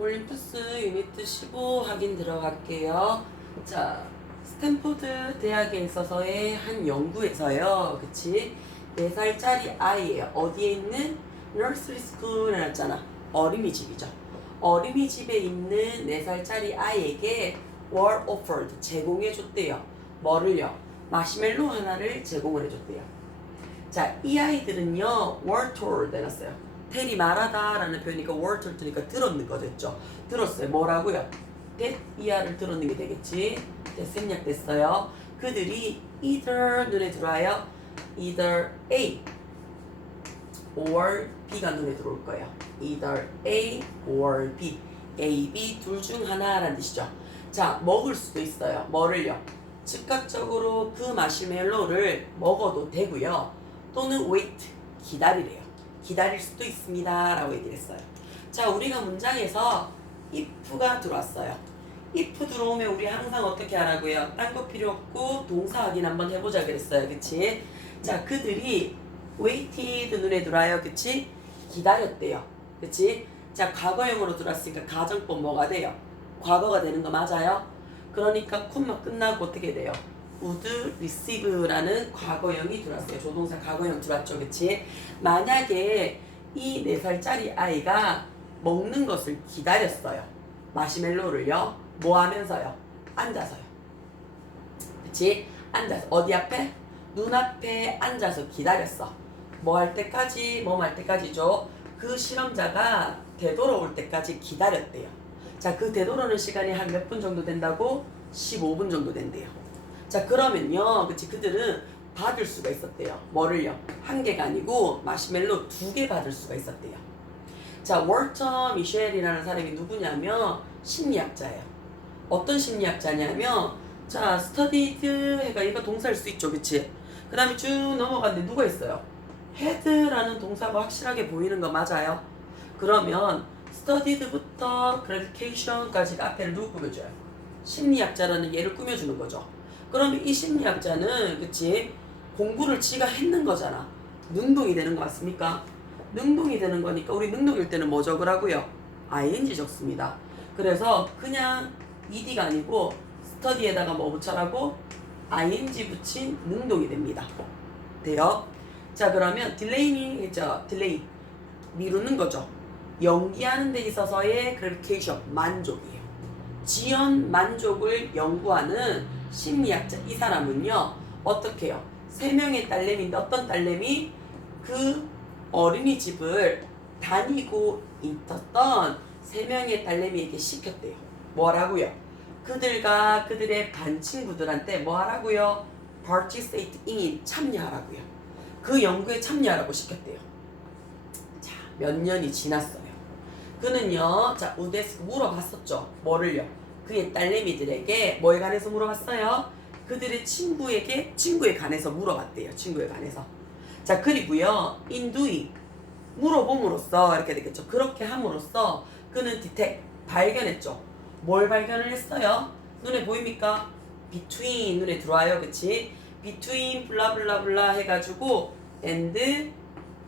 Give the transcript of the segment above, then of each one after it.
올림푸스 유니트 15 확인 들어갈게요. 자, 스탠포드 대학에 있어서의 한 연구에서요. 그치? 4살짜리 아이예요. 어디에 있는? nursery school에 놨잖아. 어린이집이죠. 어린이집에 있는 4살짜리 아이에게 were offered, 제공해줬대요. 뭐를요? 마시멜로 하나를 제공을 해줬대요. 자, 이 아이들은요, were told 해놨어요. 텔이 말하다 라는 표현이니까 were told 니까 들었는 거 됐죠. 들었어요. 뭐라고요? that 이하를 들었는 게 되겠지. 생략됐어요. 그들이 either 눈에 들어와요. either A or B가 눈에 들어올 거예요. either A or B. A, B 둘 중 하나라는 뜻이죠. 자, 먹을 수도 있어요. 뭐를요? 즉각적으로 그 마시멜로를 먹어도 되고요. 또는 wait, 기다리래요. 기다릴 수도 있습니다 라고 얘기를 했어요. 자, 우리가 문장에서 if가 들어왔어요. if 들어오면 우리 항상 어떻게 하라고요? 딴 거 필요 없고 동사 확인 한번 해보자 그랬어요. 그치? 자, 그들이 waited 눈에 들어와요. 그치? 기다렸대요. 그치? 자, 과거형으로 들어왔으니까 가정법 뭐가 돼요? 과거가 되는 거 맞아요? 그러니까 콤마 끝나고 어떻게 돼요? would receive라는 과거형이 들어왔어요. 조동사 과거형 들어왔죠. 그치? 만약에 이 4살짜리 아이가 먹는 것을 기다렸어요. 마시멜로를요. 뭐 하면서요? 앉아서요. 그치? 앉아서. 어디 앞에? 눈앞에 앉아서 기다렸어. 뭐 할 때까지? 뭐 할 때까지죠? 그 실험자가 되돌아올 때까지 기다렸대요. 자, 그 되돌아오는 시간이 한 몇 분 정도 된다고? 15분 정도 된대요. 자, 그러면요. 그치? 그들은 받을 수가 있었대요. 뭐를요? 한 개가 아니고 마시멜로 2개 받을 수가 있었대요. 자, 월터 미셸이라는 사람이 누구냐면 심리학자예요. 어떤 심리학자냐면 자, studied 해가 얘가 동사일 수 있죠. 그치? 그 다음에 쭉 넘어갔는데 누가 있어요? had라는 동사가 확실하게 보이는 거 맞아요? 그러면 studied부터 gratification까지 앞에를 누구 꾸며줘요? 심리학자라는 얘를 꾸며주는 거죠. 그러면 이 심리학자는 그치? 공부를 지가 했는 거잖아. 능동이 되는 거 맞습니까? 능동이 되는 거니까 우리 능동일 때는 뭐 적으라고요? ing 적습니다. 그래서 그냥 ed가 아니고 study에다가 뭐 붙여라고? ing 붙인 능동이 됩니다. 돼요? 자, 그러면 delaying 했죠? delay 미루는 거죠. 연기하는 데 있어서의 gratification 만족이에요. 지연 만족을 연구하는 심리학자 이 사람은요 어떻게 해요? 3명의 딸내미인데 어떤 딸내미? 그 어린이집을 다니고 있었던 3명의 딸내미에게 시켰대요. 뭐라고요? 그들과 그들의 반 친구들한테 뭐하라고요? participate in 참여하라고요. 그 연구에 참여하라고 시켰대요. 자, 몇 년이 지났어요. 그는요, 자, 우데스 물어봤었죠. 뭐를요? 그의 딸내미들에게 뭐에 관해서 물어봤어요? 그들의 친구에 관해서 물어봤대요. 친구에 관해서. 자, 그리고요, in doing 물어봄으로써 이렇게 되겠죠. 그렇게 함으로써 그는 detect 발견했죠. 뭘 발견을 했어요? 눈에 보입니까? between 눈에 들어와요. 그치? between 블라블라블라 해가지고 and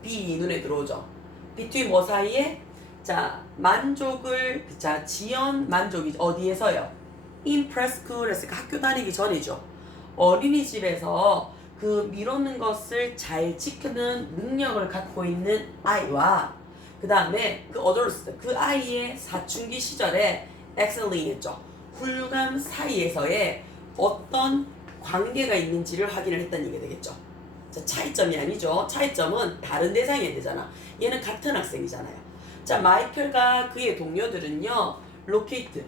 be 눈에 들어오죠. between 뭐 사이에? 자, 만족을, 자, 지연 만족이 어디에서요? in preschool에서 학교 다니기 전이죠. 어린이집에서 그 미루는 것을 잘 지키는 능력을 갖고 있는 아이와 그 다음에 그 adolescent, 그 아이의 사춘기 시절에 excelling 했죠. 훌륭함 사이에서의 어떤 관계가 있는지를 확인을 했다는 얘기가 되겠죠. 자, 차이점이 아니죠. 차이점은 다른 대상이 되잖아. 얘는 같은 학생이잖아요. 자, 마이클과 그의 동료들은요, locate,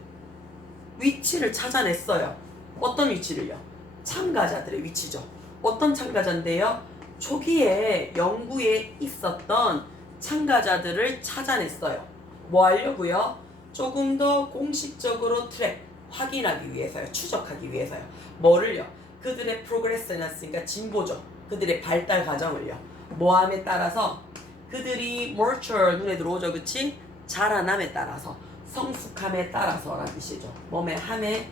위치를 찾아냈어요. 어떤 위치를요? 참가자들의 위치죠. 어떤 참가자인데요? 초기에 연구에 있었던 참가자들을 찾아냈어요. 뭐 하려고요? 조금 더 공식적으로 트랙, 확인하기 위해서요. 추적하기 위해서요. 뭐를요? 그들의 프로그레스에 놨으니까 진보죠. 그들의 발달 과정을요. 뭐함에 따라서 그들이 mature 눈에 들어오죠. 그치? 자라남에 따라서 성숙함에 따라서 라는 뜻이죠. 몸의 함에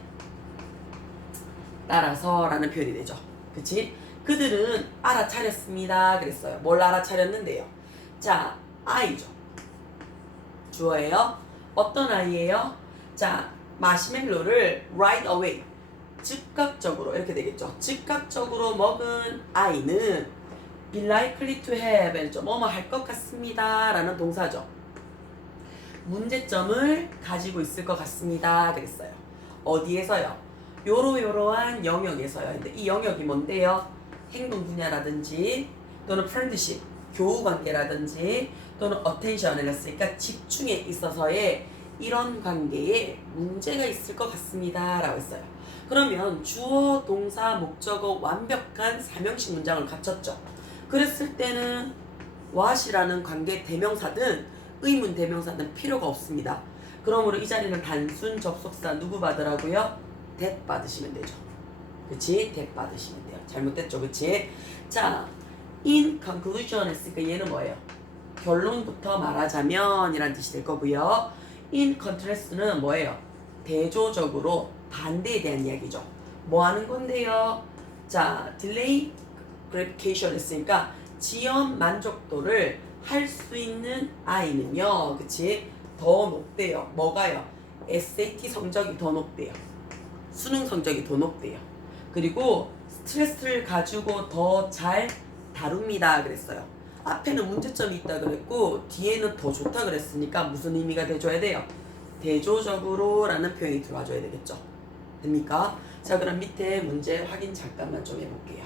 따라서 라는 표현이 되죠. 그치? 그들은 알아차렸습니다 그랬어요. 뭘 알아차렸는데요? 자, I죠. 주어예요. 어떤 아이예요? 자, 마시멜로를 right away 즉각적으로 이렇게 되겠죠. 즉각적으로 먹은 아이는 be likely to have 뭐뭐 할 것 같습니다 라는 동사죠. 문제점을 가지고 있을 것 같습니다 그랬어요. 어디에서요? 요러요러한 영역에서요. 근데 이 영역이 뭔데요? 행동 분야라든지 또는 friendship, 교우 관계라든지 또는 attention을 했으니까 집중에 있어서의 이런 관계에 문제가 있을 것 같습니다 라고 했어요. 그러면 주어, 동사, 목적어 완벽한 삼형식 문장을 갖췄죠. 그랬을 때는 what이라는 관계 대명사든 의문 대명사든 필요가 없습니다. 그러므로 이 자리는 단순 접속사 누구 받으라고요? that 받으시면 되죠. 그치? that 받으시면 돼요. 잘못됐죠, 그치? 자, in conclusion 했으니까 얘는 뭐예요? 결론부터 말하자면 이란 뜻이 될 거고요. in contrast는 뭐예요? 대조적으로 반대에 대한 이야기죠. 뭐 하는 건데요? 자, delay gratification 했으니까 지연 만족도를 할 수 있는 아이는요, 그치? 더 높대요. 뭐가요? SAT 성적이 더 높대요. 수능 성적이 더 높대요. 그리고 스트레스를 가지고 더 잘 다룹니다 그랬어요. 앞에는 문제점이 있다 그랬고 뒤에는 더 좋다 그랬으니까 무슨 의미가 돼줘야 돼요? 대조적으로 라는 표현이 들어와줘야 되겠죠. 됩니까? 자, 그럼 밑에 문제 확인 잠깐만 좀 해볼게요.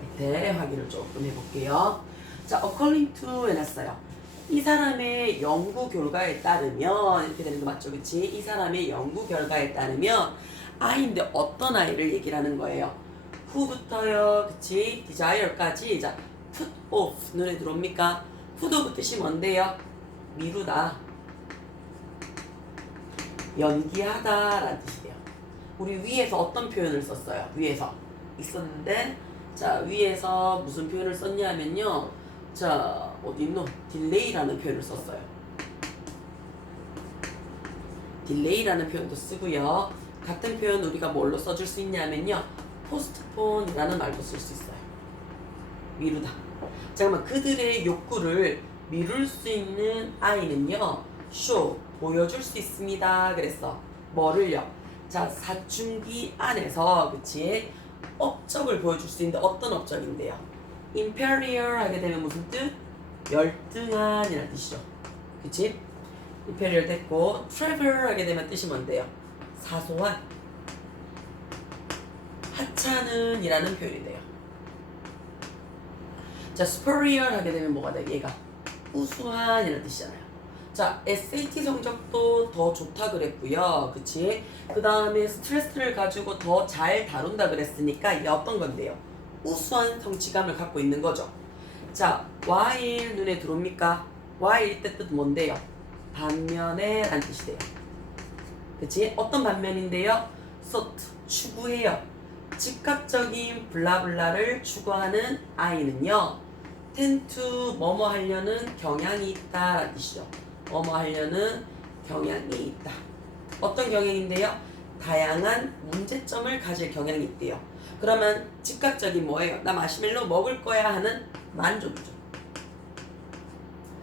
밑에 확인을 조금 해볼게요. 자, according to 해놨어요. 이 사람의 연구 결과에 따르면 이렇게 되는 거 맞죠? 그치? 이 사람의 연구 결과에 따르면 아이인데 어떤 아이를 얘기를 하는 거예요? who부터요, 그치? desire까지. 자, put off 눈에 들어옵니까? put off 뜻이 뭔데요? 미루다, 연기하다 라는 뜻이 돼요. 우리 위에서 어떤 표현을 썼어요? 위에서 있었는데, 자, 위에서 무슨 표현을 썼냐면요, 자, 어디 있노? 딜레이라는 표현을 썼어요. 딜레이라는 표현도 쓰고요. 같은 표현 우리가 뭘로 써줄 수 있냐면요, postpone이라는 말도 쓸 수 있어요. 미루다. 잠깐만, 그들의 욕구를 미룰 수 있는 아이는요, show, 보여줄 수 있습니다 그랬어. 뭐를요? 자, 사춘기 안에서, 그치? 업적을 보여줄 수 있는데 어떤 업적인데요? imperial 하게 되면 무슨 뜻? 열등한 이라는 뜻이죠. 그치? imperial 됐고, trivial 하게 되면 뜻이 뭔데요? 사소한, 하찮은 이라는 표현이 돼요. 자, superior 하게 되면 뭐가 돼요? 얘가 우수한 이라는 뜻이잖아요. 자, SAT 성적도 더 좋다 그랬고요. 그치? 그 다음에 스트레스를 가지고 더 잘 다룬다 그랬으니까 이게 어떤 건데요? 우수한 성취감을 갖고 있는 거죠. 자, while 눈에 들어옵니까? while 때 뜻 뭔데요? 반면에 라는 뜻이 돼요. 그치? 어떤 반면인데요? sought, 추구해요. 즉각적인 블라블라를 추구하는 아이는요, tend to 뭐뭐 하려는 경향이 있다 라는 뜻이죠. 뭐뭐 하려는 경향이 있다. 어떤 경향인데요? 다양한 문제점을 가질 경향이 있대요. 그러면 즉각적인 뭐예요? 나 마시멜로 먹을 거야 하는 만족이죠.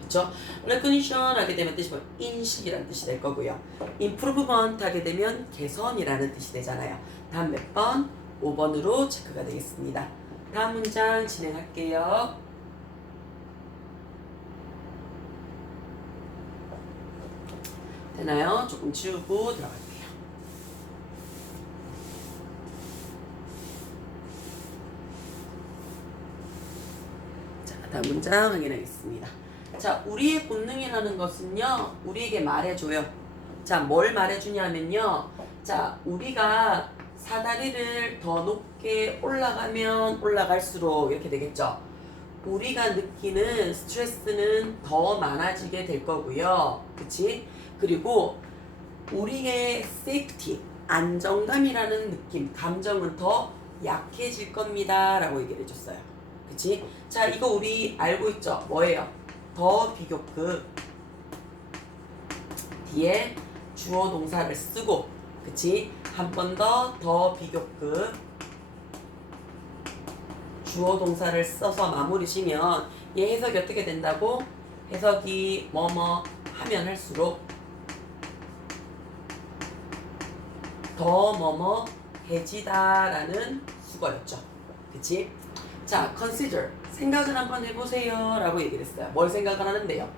그쵸? recognition 하게 되면 뜻이 뭐 인식이라는 뜻이 될 거고요. improvement 하게 되면 개선이라는 뜻이 되잖아요. 다음 몇 번? 5번으로 체크가 되겠습니다. 다음 문장 진행할게요. 되나요? 조금 지우고 들어갈게요. 자, 다음 문장 확인하겠습니다. 자, 우리의 본능이라는 것은요, 우리에게 말해줘요. 자, 뭘 말해주냐면요, 자, 우리가 사다리를 더 높게 올라가면 올라갈수록 이렇게 되겠죠. 우리가 느끼는 스트레스는 더 많아지게 될 거고요. 그치? 그리고 우리의 세이프티, 안정감이라는 느낌, 감정은 더 약해질 겁니다 라고 얘기를 해줬어요. 그치? 자, 이거 우리 알고 있죠? 뭐예요? 더 비교급 뒤에 주어 동사를 쓰고, 그치? 한 번 더 비교급 주어 동사를 써서 마무리 지면 얘 해석이 어떻게 된다고? 해석이 뭐뭐 하면 할수록 더 뭐뭐 해지다라는 수거였죠. 그치? 자, consider. 생각을 한번 해보세요. 라고 얘기를 했어요. 뭘 생각을 하는데요?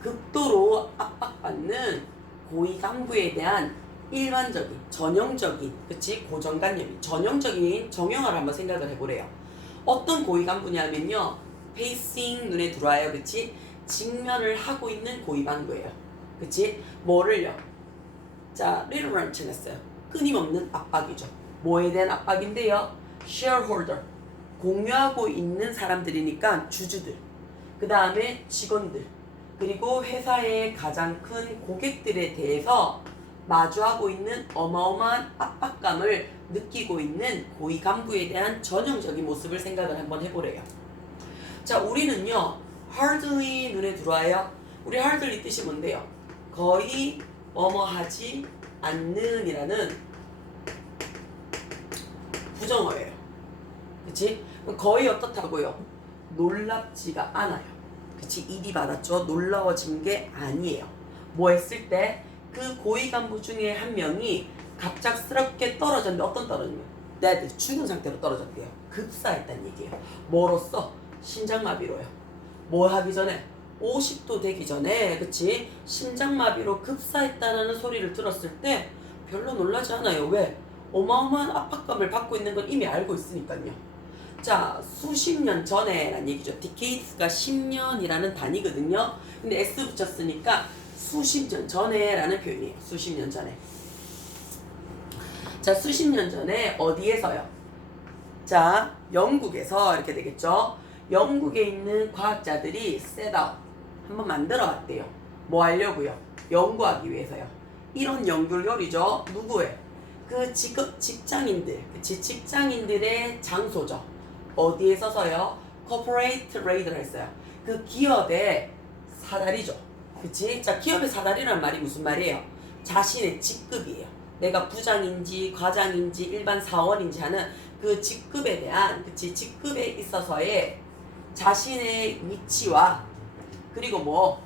극도로 압박받는 고위 간부에 대한 일반적인, 전형적인, 그치? 고정관념이 전형적인 정형을 한번 생각을 해보래요. 어떤 고위 간부냐면요. 페이싱 눈에 들어와요. 그치? 직면을 하고 있는 고위 간부예요. 그치? 뭐를요? 자, little ranch 했어요. 끊임없는 압박이죠. 뭐에 대한 압박인데요? shareholder. 공유하고 있는 사람들이니까 주주들. 그 다음에 직원들. 그리고 회사의 가장 큰 고객들에 대해서 마주하고 있는 어마어마한 압박감을 느끼고 있는 고위 간부에 대한 전형적인 모습을 생각을 한번 해보래요. 자, 우리는요, hardly 눈에 들어와요. 우리 hardly 뜻이 뭔데요? 거의 뭐뭐하지 않는 이라는 부정어예요. 그치? 거의 어떻다고요? 놀랍지가 않아요. 그치? 일이 받았죠? 놀라워진 게 아니에요. 뭐 했을 때 그 고위 간부 중에 한 명이 갑작스럽게 떨어졌는데 어떤 떨어지면 dead, 죽은 상태로 떨어졌대요. 급사했다는 얘기예요. 뭐로써? 심장마비로요. 뭐 하기 전에? 50도 되기 전에, 그치? 심장마비로 급사했다는 소리를 들었을 때 별로 놀라지 않아요. 왜? 어마어마한 압박감을 받고 있는 건 이미 알고 있으니까요. 자, 수십 년 전에 라는 얘기죠. decades가 10년이라는 단위거든요. 근데 s 붙였으니까 수십 년 전에 라는 표현이에요. 수십 년 전에. 자, 수십 년 전에 어디에서요? 자, 영국에서 이렇게 되겠죠. 영국에 있는 과학자들이 셋아웃 한번 만들어 왔대요. 뭐 하려고요? 연구하기 위해서요. 이런 연구결이죠. 누구의? 그 직장인들, 그치? 직장인들의 장소죠. 어디에 서서요? corporate raid를 했어요. 그 기업의 사다리죠. 그치? 자, 기업의 사다리라는 말이 무슨 말이에요? 자신의 직급이에요. 내가 부장인지 과장인지 일반 사원인지 하는 그 직급에 대한, 그치? 직급에 있어서의 자신의 위치와 그리고 뭐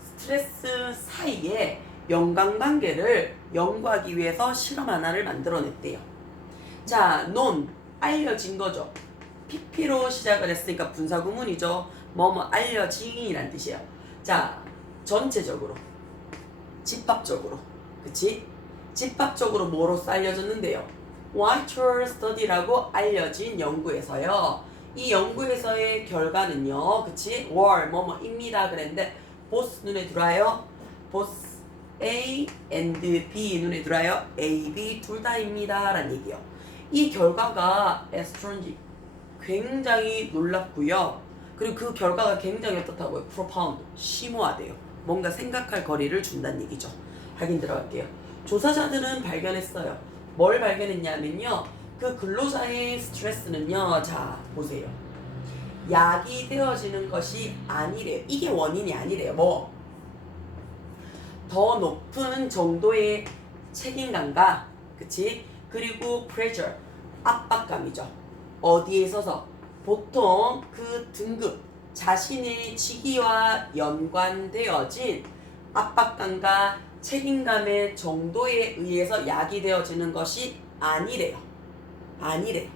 스트레스 사이에 연관관계를 연구하기 위해서 실험 하나를 만들어냈대요. 자, known, 알려진 거죠. PP로 시작을 했으니까 분사구문이죠. 뭐뭐 알려진이란 뜻이에요. 자, 전체적으로, 집합적으로, 그치? 집합적으로 뭐로써 알려졌는데요? Whitehall Study라고 알려진 연구에서요. 이 연구에서의 결과는요, 그치? were 뭐뭐입니다 그랬는데 both 눈에 들어와요. both A and B 눈에 들어와요. A, B 둘 다입니다 라는 얘기요. 이 결과가 astonishing, 굉장히 놀랍고요. 그리고 그 결과가 굉장히 어떻다고요? profound, 심오하대요. 뭔가 생각할 거리를 준다는 얘기죠. 확인 들어갈게요. 조사자들은 발견했어요. 뭘 발견했냐면요. 그 근로자의 스트레스는요. 자, 보세요. 약이 되어지는 것이 아니래요. 이게 원인이 아니래요. 뭐? 더 높은 정도의 책임감과, 그치? 그리고 pressure, 압박감이죠. 어디에 있어서? 보통 그 등급, 자신의 직위와 연관되어진 압박감과 책임감의 정도에 의해서 야기되어지는 것이 아니래요. 아니래요.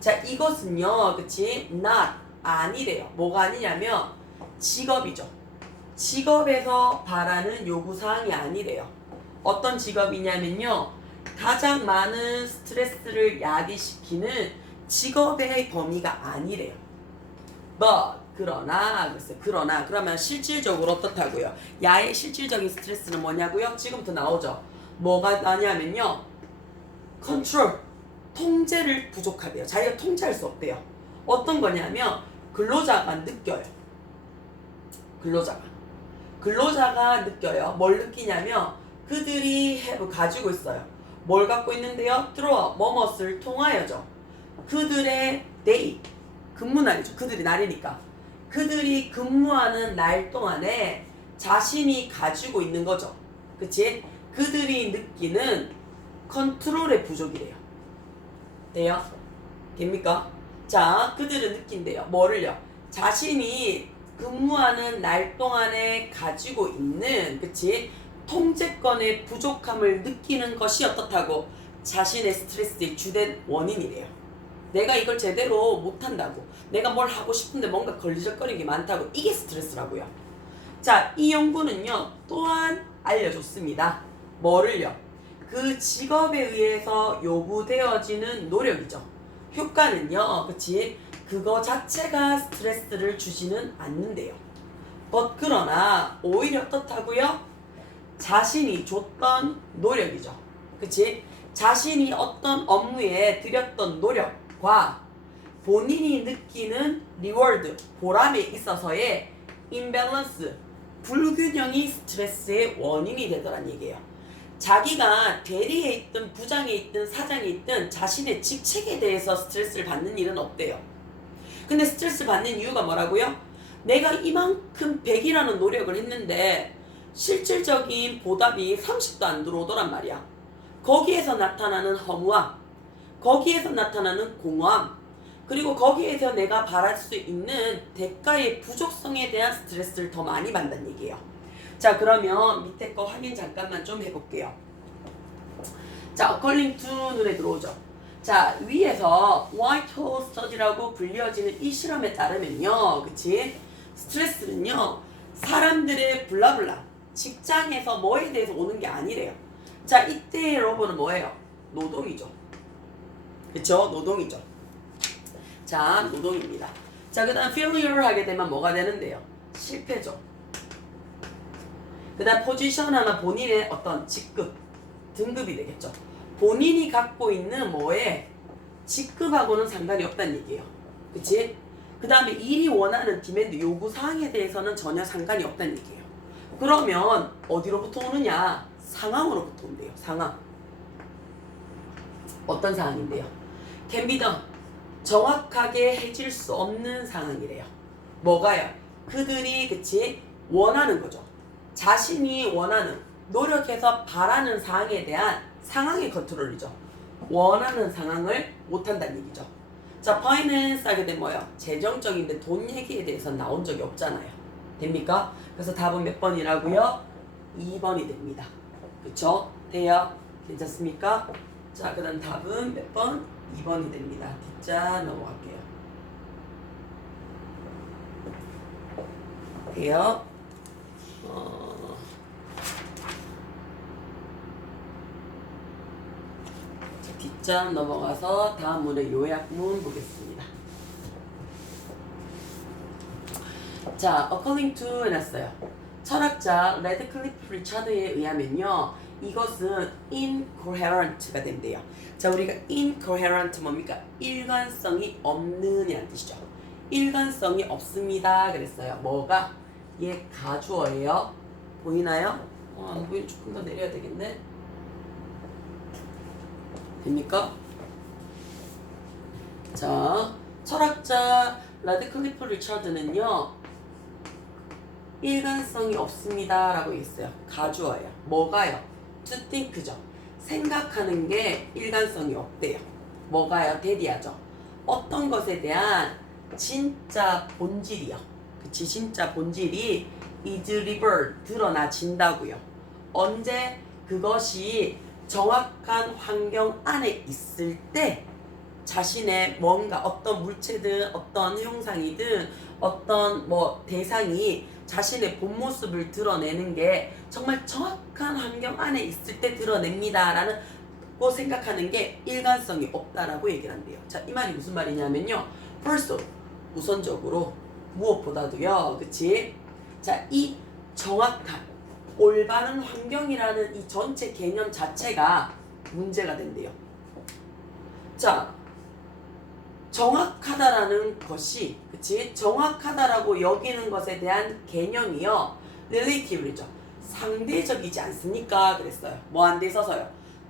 자, 이것은요, 그치? not, 아니래요. 뭐가 아니냐면 직업이죠. 직업에서 바라는 요구사항이 아니래요. 어떤 직업이냐면요, 가장 많은 스트레스를 야기시키는 직업의 범위가 아니래요. But, 그러나, 글쎄, 그러면 실질적으로 어떻다고요? 야의 실질적인 스트레스는 뭐냐고요? 지금부터 나오죠. 뭐가 나냐면요, 컨트롤, 통제를 부족하대요. 자기가 통제할 수 없대요. 어떤 거냐면 근로자가 느껴요. 근로자가 느껴요. 뭘 느끼냐면 그들이 가지고 있어요. 뭘 갖고 있는데요? through, 뭐뭇을 통하여죠. 그들의 day, 근무날이죠. 그들이 날이니까. 그들이 근무하는 날 동안에 자신이 가지고 있는 거죠. 그치? 그들이 느끼는 컨트롤의 부족이래요. 돼요? 됩니까? 자, 그들은 느낀대요. 뭐를요? 자신이 근무하는 날 동안에 가지고 있는, 그치? 통제권의 부족함을 느끼는 것이 어떻다고? 자신의 스트레스의 주된 원인이래요. 내가 이걸 제대로 못한다고, 내가 뭘 하고 싶은데 뭔가 걸리적거리는 게 많다고, 이게 스트레스라고요. 자, 이 연구는요 또한 알려줬습니다. 뭐를요? 그 직업에 의해서 요구되어지는 노력이죠. 효과는요, 그치? 그거 자체가 스트레스를 주지는 않는데요. 그러나 오히려 어떻다고요? 자신이 줬던 노력이죠. 그치? 자신이 어떤 업무에 들였던 노력과 본인이 느끼는 리워드, 보람에 있어서의 임밸런스, 불균형이 스트레스의 원인이 되더란 얘기예요. 자기가 대리에 있든 부장에 있든 사장에 있든 자신의 직책에 대해서 스트레스를 받는 일은 없대요. 근데 스트레스 받는 이유가 뭐라고요? 내가 이만큼 100이라는 노력을 했는데 실질적인 보답이 30도 안 들어오더란 말이야. 거기에서 나타나는 허무함, 거기에서 나타나는 공허함, 그리고 거기에서 내가 바랄 수 있는 대가의 부족성에 대한 스트레스를 더 많이 받는다는 얘기예요. 자, 그러면 밑에 거 확인 잠깐만 좀 해볼게요. 자, according to 눈에 들어오죠. 자, 위에서 Whitehall Study라고 불리어지는 이 실험에 따르면요, 그치? 스트레스는요, 사람들의 블라블라, 직장에서 뭐에 대해서 오는 게 아니래요. 자, 이때의 러브는 뭐예요? 노동이죠. 그쵸? 노동이죠. 자, 노동입니다. 자, 그 다음 failure를 하게 되면 뭐가 되는데요? 실패죠. 그 다음 포지션 하면 본인의 어떤 직급, 등급이 되겠죠. 본인이 갖고 있는 뭐에 직급하고는 상관이 없다는 얘기예요. 그치? 그 다음에 일이 원하는 디맨드, 요구사항에 대해서는 전혀 상관이 없다는 얘기예요. 그러면 어디로부터 오느냐? 상황으로부터 온대요. 상황. 어떤 상황인데요? can be done. 정확하게 해질 수 없는 상황이래요. 뭐가요? 그들이 그치 원하는 거죠. 자신이 원하는, 노력해서 바라는 사항에 대한 상황의 컨트롤이죠. 원하는 상황을 못한다는 얘기죠. 자, 파이낸스 하게 되면 뭐예요? 재정적인데 돈 얘기에 대해서 나온 적이 없잖아요. 됩니까? 그래서 답은 몇 번이라고요? 2번이 됩니다. 그쵸? 돼요? 괜찮습니까? 자, 그 다음 답은 몇 번? 2번이 됩니다. 뒷자 넘어갈게요. 돼요? 자, 뒷자 넘어가서 다음 문의 요약문 보겠습니다. 자, according to 해놨어요. 철학자 레드클리프 리차드에 의하면요, 이것은 incoherent가 된대요. 자, 우리가 incoherent 뭡니까? 일관성이 없는 이라는 뜻이죠. 일관성이 없습니다 그랬어요. 뭐가? 얘 가주어예요. 보이나요? 안 보이면 조금 더 내려야 되겠네. 됩니까? 자, 철학자 레드클리프 리차드는요, 일관성이 없습니다 라고 했어요. 가주어예요. 뭐가요? to think죠. 생각하는 게 일관성이 없대요. 뭐가요? 대디하죠. 어떤 것에 대한 진짜 본질이요. 그치? 진짜 본질이 is revealed, 드러나진다고요. 언제? 그것이 정확한 환경 안에 있을 때 자신의 뭔가 어떤 물체든 어떤 형상이든 어떤 뭐 대상이 자신의 본 모습을 드러내는 게 정말 정확한 환경 안에 있을 때 드러냅니다 라는 거 생각하는 게 일관성이 없다라고 얘기를 한대요. 자, 이 말이 무슨 말이냐면요, first, 우선적으로 무엇보다도요, 그치? 자, 이 정확한 올바른 환경이라는 이 전체 개념 자체가 문제가 된대요. 자, 정확하다라는 것이, 그치? 정확하다라고 여기는 것에 대한 개념이요, relative이죠. 상대적이지 않습니까? 그랬어요. 뭐 안 돼 있어서요.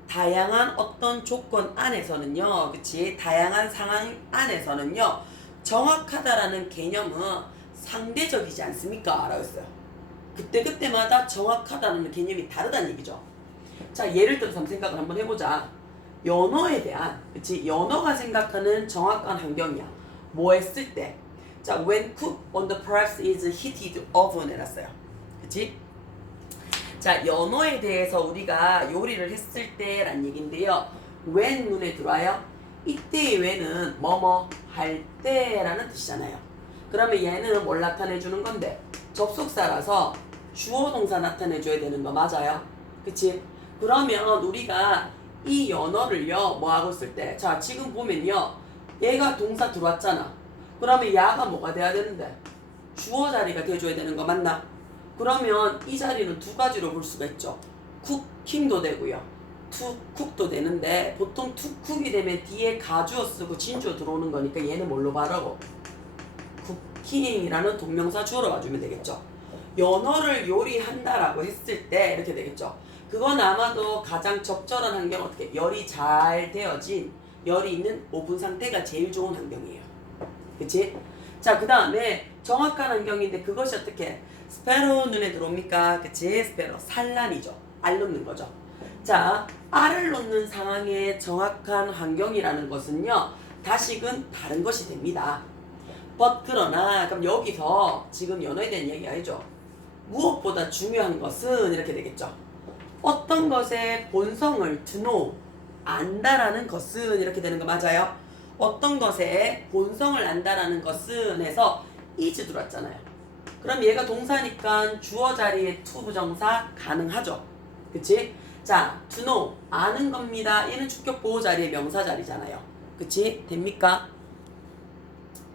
다양한 어떤 조건 안에서는요, 그치? 다양한 상황 안에서는요, 정확하다라는 개념은 상대적이지 않습니까? 라고 했어요. 그때그때마다 정확하다는 개념이 다르다는 얘기죠. 자, 예를 들어서 한번 생각을 한번 해보자. 연어에 대한, 그치? 연어가 생각하는 정확한 환경이야. 뭐 했을 때? 자, when cooked on the perhaps is heated oven 해놨어요. 그치? 자, 연어에 대해서 우리가 요리를 했을 때란 얘긴데요. when 눈에 들어와요? 이때의 when은 뭐뭐 할 때라는 뜻이잖아요. 그러면 얘는 뭘 나타내 주는 건데? 접속사라서 주어 동사 나타내 줘야 되는 거 맞아요? 그치? 그러면 우리가 이 연어를요 뭐 하고 있을 때, 자 지금 보면요 얘가 동사 들어왔잖아. 그러면 야가 뭐가 돼야 되는데? 주어 자리가 돼줘야 되는 거 맞나? 그러면 이 자리는 두 가지로 볼 수가 있죠. 쿠킹도 되고요, 투쿡도 되는데 보통 투쿡이 되면 뒤에 가주어 쓰고 진주어 들어오는 거니까 얘는 뭘로 말하고? 쿠킹이라는 동명사 주어로 봐주면 되겠죠. 연어를 요리한다라고 했을 때 이렇게 되겠죠. 그건 아마도 가장 적절한 환경, 어떻게 열이 잘 되어진, 열이 있는 오븐 상태가 제일 좋은 환경이에요. 그치? 자, 그 다음에 정확한 환경인데 그것이 어떻게? 스페로 눈에 들어옵니까? 그치? 스페로 산란이죠. 알 놓는 거죠. 자, 알을 놓는 상황의 정확한 환경이라는 것은요 다식은 다른 것이 됩니다. but 그러나, 그럼 여기서 지금 연어에 대한 얘기가 아니죠. 무엇보다 중요한 것은 이렇게 되겠죠. 어떤 것의 본성을 to know, 안다라는 것은 이렇게 되는 거 맞아요? 어떤 것의 본성을 안다라는 것은 해서 is 들어왔잖아요. 그럼 얘가 동사니까 주어 자리에 to 부정사 가능하죠. 그치? 자, to know, 아는 겁니다. 얘는 주격 보호 자리에 명사 자리잖아요. 그치? 됩니까?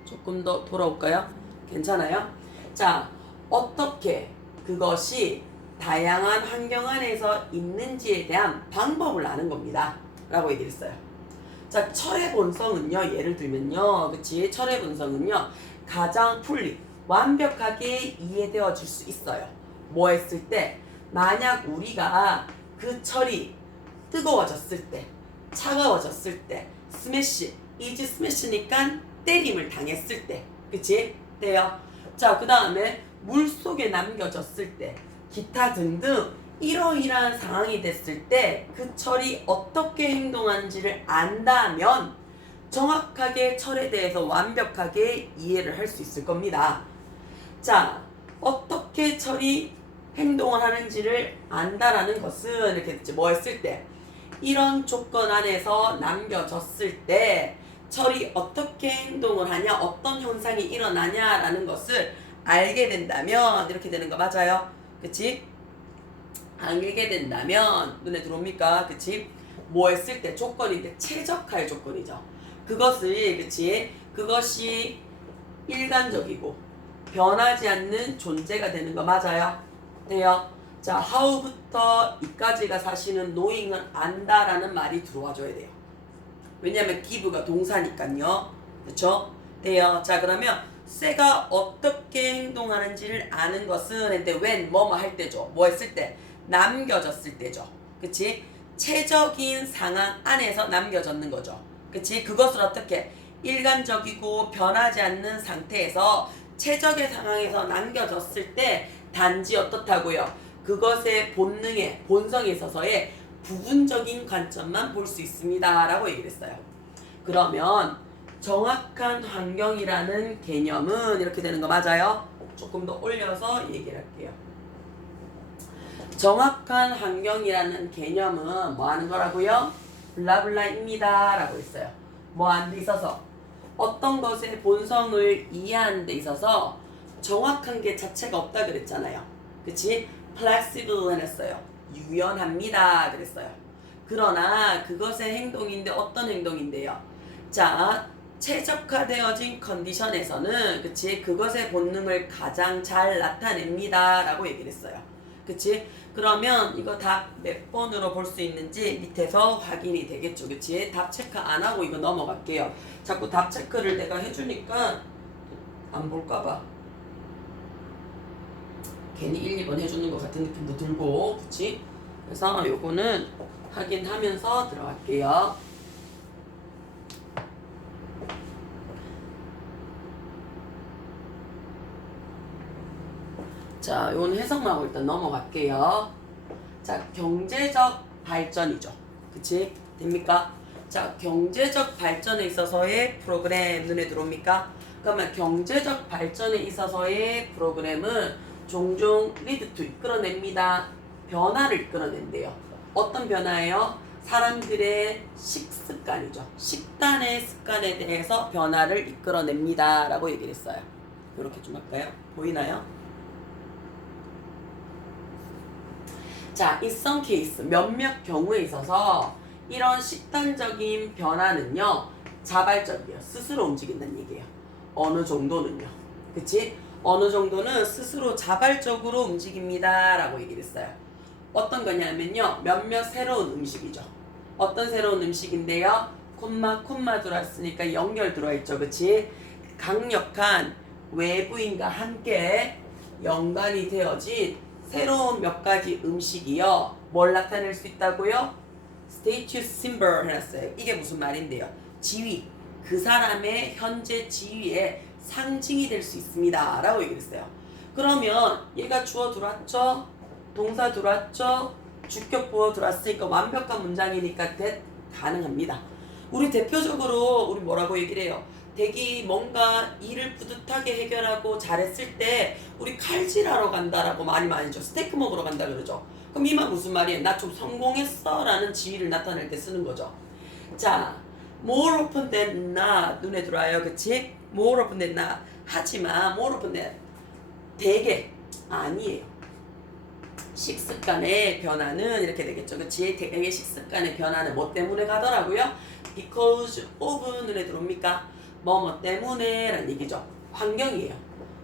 조금 더 돌아올까요? 괜찮아요? 자, 어떻게 그것이 다양한 환경 안에서 있는지에 대한 방법을 아는 겁니다. 라고 얘기했어요. 자, 철의 본성은요, 예를 들면요, 그치? 철의 본성은요, 가장 fully, 완벽하게 이해되어질 수 있어요. 뭐 했을 때? 만약 우리가 그 철이 뜨거워졌을 때, 차가워졌을 때, 스매시, 이즈 스매시니까 때림을 당했을 때, 그치? 돼요. 자, 그 다음에 물속에 남겨졌을 때, 기타 등등 이러이러한 상황이 됐을 때 그 철이 어떻게 행동하는지를 안다면 정확하게 철에 대해서 완벽하게 이해를 할 수 있을 겁니다. 자, 어떻게 철이 행동을 하는지를 안다라는 것은 이렇게 됐지. 뭐 했을 때? 이런 조건 안에서 남겨졌을 때 철이 어떻게 행동을 하냐, 어떤 현상이 일어나냐라는 것을 알게 된다면 이렇게 되는 거 맞아요? 그치? 알게 된다면 눈에 들어옵니까? 그치? 뭐 했을 때? 조건인데 최적화의 조건이죠. 그것을, 그치? 그것이 일관적이고 변하지 않는 존재가 되는 거 맞아요? 돼요? 자, how부터 이까지가 사실은 knowing은 안다라는 말이 들어와줘야 돼요. 왜냐면 give가 동사니까요. 그쵸? 돼요? 자, 그러면 쇠가 어떻게 행동하는지를 아는 것은 근데 when 뭐뭐 할 때죠. 뭐 했을 때? 남겨졌을 때죠. 그치? 최적인 상황 안에서 남겨졌는 거죠. 그치? 그것을 어떻게? 일관적이고 변하지 않는 상태에서 최적의 상황에서 남겨졌을 때 단지 어떻다고요? 그것의 본능에, 본성에 있어서의 부분적인 관점만 볼 수 있습니다. 라고 얘기를 했어요. 그러면 정확한 환경이라는 개념은 이렇게 되는 거 맞아요? 조금 더 올려서 얘기를 할게요. 정확한 환경이라는 개념은 뭐 하는 거라고요? 블라블라입니다. 라고 했어요. 뭐 하는 데 있어서? 어떤 것의 본성을 이해하는 데 있어서 정확한 게 자체가 없다 그랬잖아요. 그치? flexible 했어요. 유연합니다. 그랬어요. 그러나 그것의 행동인데 어떤 행동인데요? 자, 최적화되어진 컨디션에서는 그치? 그것의 본능을 가장 잘 나타냅니다. 라고 얘기를 했어요. 그치? 그러면 이거 답 몇 번으로 볼 수 있는지 밑에서 확인이 되겠죠. 그치? 답 체크 안 하고 이거 넘어갈게요. 자꾸 답 체크를 내가 해주니까 안 볼까봐 괜히 1, 2번 해주는 것 같은 느낌도 들고, 그치? 그래서 요거는 확인하면서 들어갈게요. 자, 요건 해석만 하고 일단 넘어갈게요. 자, 경제적 발전이죠. 그치? 됩니까? 자, 경제적 발전에 있어서의 프로그램 눈에 들어옵니까? 그러면 경제적 발전에 있어서의 프로그램은 종종 리드 투 이끌어냅니다. 변화를 이끌어낸대요. 어떤 변화예요? 사람들의 식습관이죠. 식단의 습관에 대해서 변화를 이끌어냅니다. 라고 얘기를 했어요. 이렇게 좀 할까요? 보이나요? 자, in some case, 몇몇 경우에 있어서 이런 식단적인 변화는요, 자발적이에요. 스스로 움직인다는 얘기예요. 어느 정도는요. 그치? 어느 정도는 스스로 자발적으로 움직입니다. 라고 얘기를 했어요. 어떤 거냐면요, 몇몇 새로운 음식이죠. 어떤 새로운 음식인데요? 콤마 들어왔으니까 연결 들어있죠. 그치? 강력한 외부인과 함께 연관이 되어진 새로운 몇 가지 음식이요. 뭘 나타낼 수 있다고요? status symbol 해놨어요. 이게 무슨 말인데요? 지위, 그 사람의 현재 지위의 상징이 될 수 있습니다. 라고 얘기했어요. 그러면 얘가 주어 들어왔죠? 동사 들어왔죠? 주격 보어 들어왔으니까 완벽한 문장이니까 가능합니다. 우리 대표적으로 우리 뭐라고 얘기를 해요? 대기 뭔가 일을 뿌듯하게 해결하고 잘했을 때 우리 칼질하러 간다라고 많이 하죠. 스테이크 먹으러 간다 그러죠. 그럼 이 말 무슨 말이에요? 나 좀 성공했어 라는 지위를 나타낼 때 쓰는 거죠. 자, more often than not 눈에 들어와요. 그치? more often than not 하지만 more often than 대개 아니에요. 식습관의 변화는 이렇게 되겠죠. 그치? 대개 식습관의 변화는 뭐 때문에 가더라고요? because of 눈에 들어옵니까? 뭐 때문에 라는 얘기죠. 환경이에요.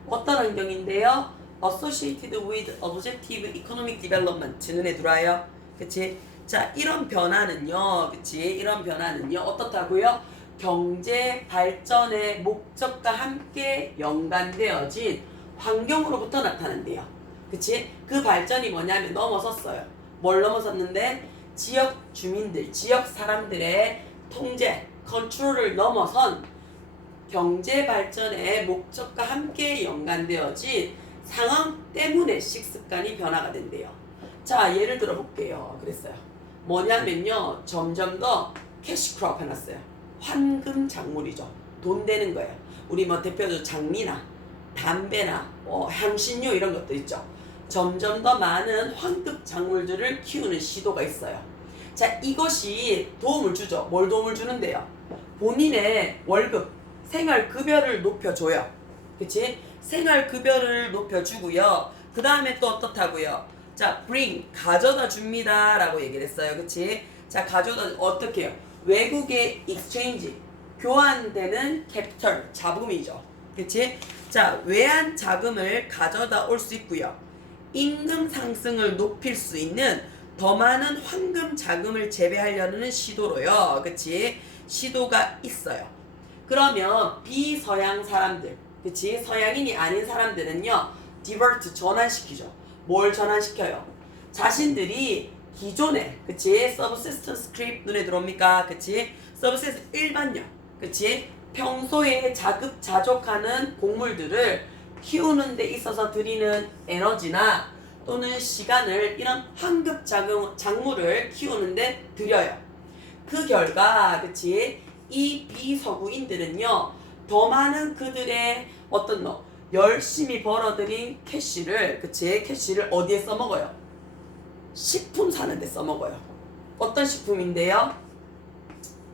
어떤 환경인데요? associated with objective economic development 눈에 들어와요. 그치? 자, 이런 변화는요. 그치? 이런 변화는요. 어떻다고요? 경제 발전의 목적과 함께 연관되어진 환경으로부터 나타난대요. 그치? 그 발전이 뭐냐면 넘어섰어요. 뭘 넘어섰는데? 지역 주민들, 지역 사람들의 통제, 컨트롤을 넘어선 경제 발전의 목적과 함께 연관되어진 상황 때문에 식습관이 변화가 된대요. 자, 예를 들어 볼게요. 그랬어요. 뭐냐면요, 점점 더 캐시크롭 해놨어요. 환금 작물이죠. 돈 되는 거예요. 우리 뭐 대표적으로 장미나 담배나 향신료 이런 것도 있죠. 점점 더 많은 환급 작물들을 키우는 시도가 있어요. 자, 이것이 도움을 주죠. 뭘 도움을 주는데요? 본인의 월급, 생활급여를 높여줘요. 그치? 생활급여를 높여주고요. 그 다음에 또 어떻다고요? 자, bring, 가져다 줍니다. 라고 얘기를 했어요. 그치? 자, 가져다, 어떻게 해요? 외국의 exchange, 교환되는 캐피털, 자금이죠. 그치? 자, 외환 자금을 가져다 올 수 있고요. 임금 상승을 높일 수 있는 더 많은 황금 자금을 재배하려는 시도로요. 그치? 시도가 있어요. 그러면 비서양 사람들, 그치? 서양인이 아닌 사람들은요, divert, 전환시키죠. 뭘 전환시켜요? 자신들이 기존에, 그치? subsistence crop 눈에 들어옵니까? 그치? subsistence 일반용, 그치? 평소에 자급자족하는 곡물들을 키우는 데 있어서 들이는 에너지나 또는 시간을 이런 황급 작물을 키우는데 들여요. 그 결과, 그치? 이 비서구인들은요, 더 많은 그들의 어떤 열심히 벌어들인 캐시를, 그치? 캐시를 어디에 써먹어요? 식품 사는 데 써먹어요. 어떤 식품인데요?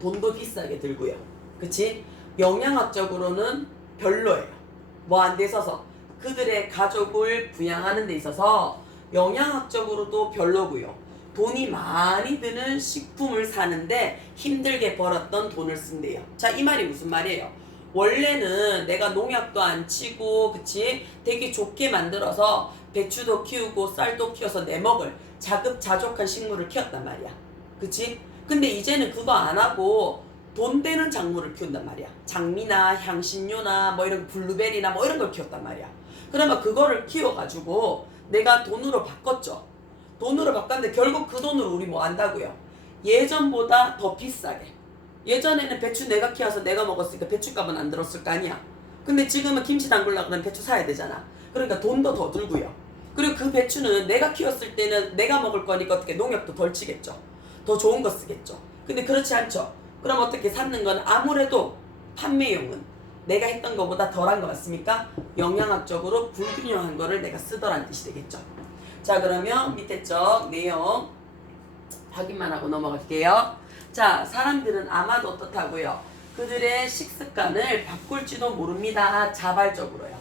돈도 비싸게 들고요. 그치? 영양학적으로는 별로예요. 뭐 안 돼 있어서 그들의 가족을 부양하는 데 있어서 영양학적으로도 별로고요. 돈이 많이 드는 식품을 사는데 힘들게 벌었던 돈을 쓴대요. 자, 이 말이 무슨 말이에요? 원래는 내가 농약도 안 치고, 그치? 되게 좋게 만들어서 배추도 키우고 쌀도 키워서 내 먹을 자급자족한 식물을 키웠단 말이야. 그치? 근데 이제는 그거 안 하고 돈 되는 작물을 키운단 말이야. 장미나 향신료나 뭐 이런 블루베리나 뭐 이런 걸 키웠단 말이야. 그러면 그거를 키워가지고 내가 돈으로 바꿨죠. 돈으로 바꿨는데 결국 그 돈으로 우리 뭐 한다고요? 예전보다 더 비싸게. 예전에는 배추 내가 키워서 내가 먹었으니까 배추값은 안 들었을 거 아니야. 근데 지금은 김치 담글려고 그러면 배추 사야 되잖아. 그러니까 돈도 더 들고요. 그리고 그 배추는 내가 키웠을 때는 내가 먹을 거니까 어떻게 농약도 덜 치겠죠. 더 좋은 거 쓰겠죠. 근데 그렇지 않죠. 그럼 어떻게 샀는 건 아무래도 판매용은 내가 했던 것보다 덜한 거 맞습니까? 영양학적으로 불균형한 거를 내가 쓰더란 뜻이 되겠죠. 자, 그러면 밑에 쪽 내용 확인만 하고 넘어갈게요. 자, 사람들은 아마도 어떻다고요? 그들의 식습관을 바꿀지도 모릅니다. 자발적으로요.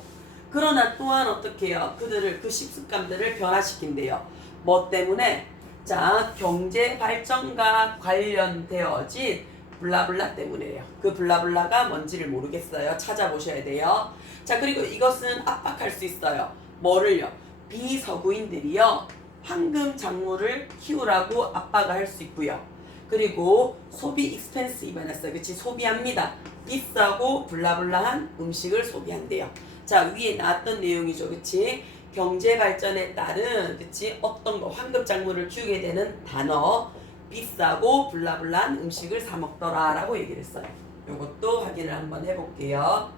그러나 또한 어떻게 해요? 그들을 그 식습관들을 변화시킨대요. 뭐 때문에? 자, 경제 발전과 관련되어진 블라블라 때문이에요. 그 블라블라가 뭔지를 모르겠어요. 찾아보셔야 돼요. 자, 그리고 이것은 압박할 수 있어요. 뭐를요? 비서구인들이요. 황금 작물을 키우라고 압박을 할 수 있고요. 그리고 소비 익스펜시브가 났어요. 그치? 소비합니다. 비싸고 블라블라한 음식을 소비한대요. 자, 위에 나왔던 내용이죠. 그치? 경제 발전에 따른, 그치? 어떤 거, 황금 작물을 키우게 되는 단어, 비싸고 블라블라한 음식을 사 먹더라 라고 얘기를 했어요. 요것도 확인을 한번 해볼게요.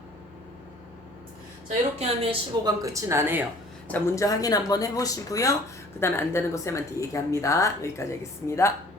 자, 이렇게 하면 15강 끝이 나네요. 자, 문제 확인 한번 해보시고요. 그 다음에 안 되는 거 쌤한테 얘기합니다. 여기까지 하겠습니다.